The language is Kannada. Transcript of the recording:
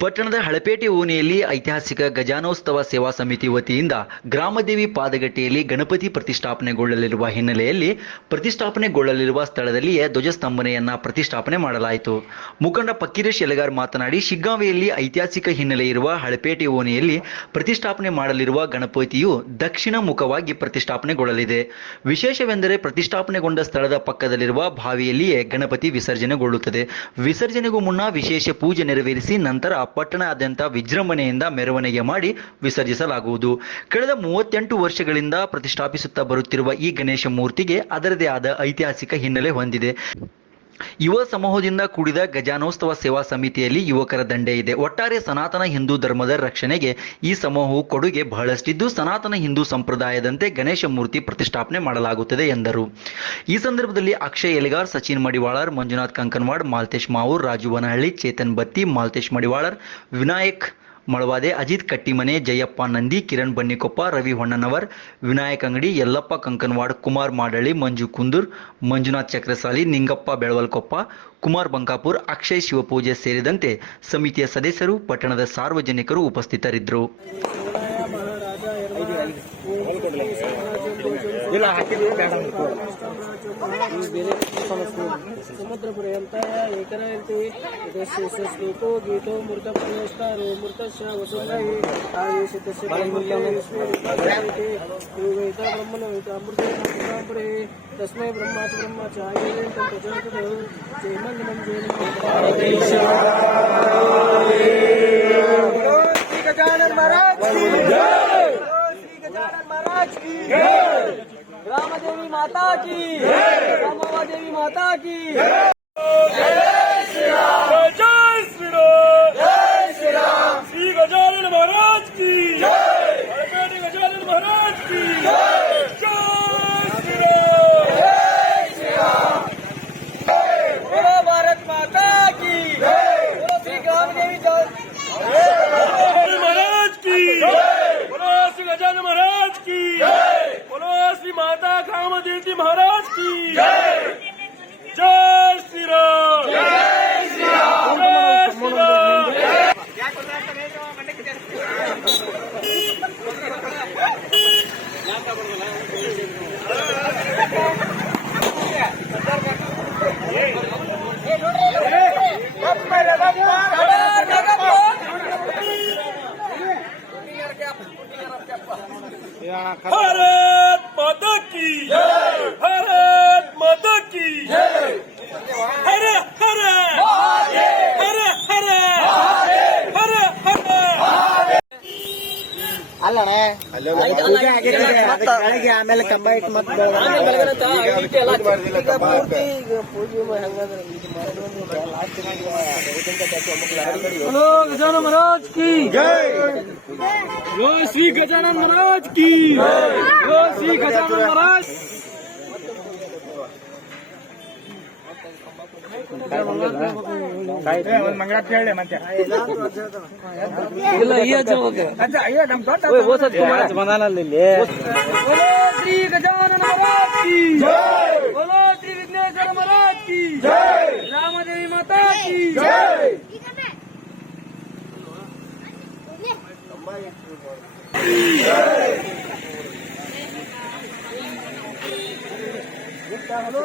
ಪಟ್ಟಣದ ಹಳಪೇಟೆ ಓಣಿಯಲ್ಲಿ ಐತಿಹಾಸಿಕ ಗಜಾನೋತ್ಸವ ಸೇವಾ ಸಮಿತಿ ವತಿಯಿಂದ ಗ್ರಾಮದೇವಿ ಪಾದಗಟ್ಟೆಯಲ್ಲಿ ಗಣಪತಿ ಪ್ರತಿಷ್ಠಾಪನೆಗೊಳ್ಳಲಿರುವ ಹಿನ್ನೆಲೆಯಲ್ಲಿ ಪ್ರತಿಷ್ಠಾಪನೆಗೊಳ್ಳಲಿರುವ ಸ್ಥಳದಲ್ಲಿಯೇ ಧ್ವಜಸ್ತಂಭನೆಯನ್ನ ಪ್ರತಿಷ್ಠಾಪನೆ ಮಾಡಲಾಯಿತು. ಮುಖಂಡ ಪಕ್ಕಿರೇಶ್ ಎಲಗಾರ್ ಮಾತನಾಡಿ, ಶಿಗ್ಗಾಂವಿಯಲ್ಲಿ ಐತಿಹಾಸಿಕ ಹಿನ್ನೆಲೆ ಇರುವ ಹಳಪೇಟೆ ಓಣಿಯಲ್ಲಿ ಪ್ರತಿಷ್ಠಾಪನೆ ಮಾಡಲಿರುವ ಗಣಪತಿಯು ದಕ್ಷಿಣ ಮುಖವಾಗಿ ಪ್ರತಿಷ್ಠಾಪನೆಗೊಳ್ಳಲಿದೆ. ವಿಶೇಷವೆಂದರೆ ಪ್ರತಿಷ್ಠಾಪನೆಗೊಂಡ ಸ್ಥಳದ ಪಕ್ಕದಲ್ಲಿರುವ ಬಾವಿಯಲ್ಲಿಯೇ ಗಣಪತಿ ವಿಸರ್ಜನೆಗೊಳ್ಳುತ್ತದೆ. ವಿಸರ್ಜನೆಗೂ ಮುನ್ನ ವಿಶೇಷ ಪೂಜೆ ನೆರವೇರಿಸಿ ನಂತರ ಪಟ್ಟಣಾದ್ಯಂತ ವಿಜೃಂಭಣೆಯಿಂದ ಮೆರವಣಿಗೆ ಮಾಡಿ ವಿಸರ್ಜಿಸಲಾಗುವುದು. ಕಳೆದ ಮೂವತ್ತೆಂಟು ವರ್ಷಗಳಿಂದ ಪ್ರತಿಷ್ಠಾಪಿಸುತ್ತಾ ಬರುತ್ತಿರುವ ಈ ಗಣೇಶ ಮೂರ್ತಿಗೆ ಅದರದೇ ಆದ ಐತಿಹಾಸಿಕ ಹಿನ್ನೆಲೆ ಹೊಂದಿದೆ. ಯುವ ಸಮೂಹದಿಂದ ಕೂಡಿದ ಗಜಾನೋತ್ಸವ ಸೇವಾ ಸಮಿತಿಯಲ್ಲಿ ಯುವಕರ ದಂಡೆ ಇದೆ. ಒಟ್ಟಾರೆ ಸನಾತನ ಹಿಂದೂ ಧರ್ಮದ ರಕ್ಷಣೆಗೆ ಈ ಸಮೂಹವು ಕೊಡುಗೆ ಬಹಳಷ್ಟಿದ್ದು, ಸನಾತನ ಹಿಂದೂ ಸಂಪ್ರದಾಯದಂತೆ ಗಣೇಶ ಮೂರ್ತಿ ಪ್ರತಿಷ್ಠಾಪನೆ ಮಾಡಲಾಗುತ್ತದೆ ಎಂದರು. ಈ ಸಂದರ್ಭದಲ್ಲಿ ಅಕ್ಷಯ್ ಎಲಿಗಾರ್, ಸಚಿನ್ ಮಡಿವಾಳರ್, ಮಂಜುನಾಥ್ ಕಂಕನ್ವಾಡ್, ಮಾಲ್ತೇಶ್ ಮಾವೂರ್ ರಾಜು ವನಹಳ್ಳಿ, ಚೇತನ್ ಬತ್ತಿ, ಮಾಲ್ತೇಶ್ ಮಡಿವಾಳರ್, ವಿನಾಯಕ್ ಮಳವಾದೆ ಅಜಿತ್ ಕಟ್ಟಿಮನೆ, ಜಯಪ್ಪ ನಂದಿ, ಕಿರಣ್ ಬನ್ನಿಕೊಪ್ಪ, ರವಿ ಹೊಣ್ಣನವರ್ ವಿನಾಯಕ್ ಅಂಗಡಿ, ಯಲ್ಲಪ್ಪ ಕಂಕನವಾಡ್, ಕುಮಾರ್ ಮಾಡಳ್ಳಿ, ಮಂಜು ಕುಂದೂರ್, ಮಂಜುನಾಥ್ ಚಕ್ರಸಾಲಿ, ನಿಂಗಪ್ಪ ಬೆಳವಲ್ಕೊಪ್ಪ, ಕುಮಾರ್ ಬಂಕಾಪುರ್, ಅಕ್ಷಯ್ ಶಿವಪೂಜೆ ಸೇರಿದಂತೆ ಸಮಿತಿಯ ಸದಸ್ಯರು ಪಟ್ಟಣದ ಸಾರ್ವಜನಿಕರು ಉಪಸ್ಥಿತರಿದ್ದರು. ಸಮುದ್ರಪುರ್ಯಂತ ಏಕನ ಹೇಳ್ತೀವಿ ಇದಸ್ಯ ಶ್ಲೋಕೋ ಗೀತೋ ಮೃತ ಪ್ರವೇಶಾರೋ ಮೃತಸ್ಯ ವಸುಂಧೈ ಆಯುಷಿತಸ್ಯ ಯೋಗೈತ ಬ್ರಹ್ಮಣೋಹಿತ ಅಮೃತ ಪುರಾಪುರೇ ತಸ್ಮೈ ಬ್ರಹ್ಮಾಚ ಬ್ರಹ್ಮಾಚ ಆಯುರ್ವೇದ ಪ್ರಜಾಪದ ಜಯಮಂಗಲಂ श्री गजानन महाराज की जय श्री गजानन महाराज की जय राम देवी माता की अम्बा देवी माता की महाराज की गजानन महाराज की माता की महाराज की महाराज माता कामदेवी महाराज की जय जय श्री राम जय श्री राम जय श्री राम भारत ಅಲ್ಲಣ್ಣ ಪೂಜೆ ಆಗಿರ್ತದೆ ಅದಕ್ಕೆ ಬೆಳಗ್ಗೆ ಆಮೇಲೆ ಕಂಬ ಇಟ್ಟು ಮತ್ತೆ ಬೆಳಗ್ಗೆ ಈಗ ಪೂಜೆ ಹೆಂಗಂದ್ರೆ ಇದು ಮಾಡೋದು ಲಾಸ್ಟ್ ಹಲೋ ಗಜಾನನ ಮಹಾರಾಜ್ ಕಿ ಜೈ ಹಲೋ ಶ್ರೀ ಗಜಾನನ ಮಹಾರಾಜ್ ಕಿ ಹಲೋ ಶ್ರೀ ಗಜಾನನ ಮಹಾರಾಜ್ ಶ್ರೀ ಗಜಾನನ ಶ್ರೀ ವಿಘ್ನೇಶ್ವರ ರಾಮದೇವಿ ಮಾತಾ ಜೈ. श्री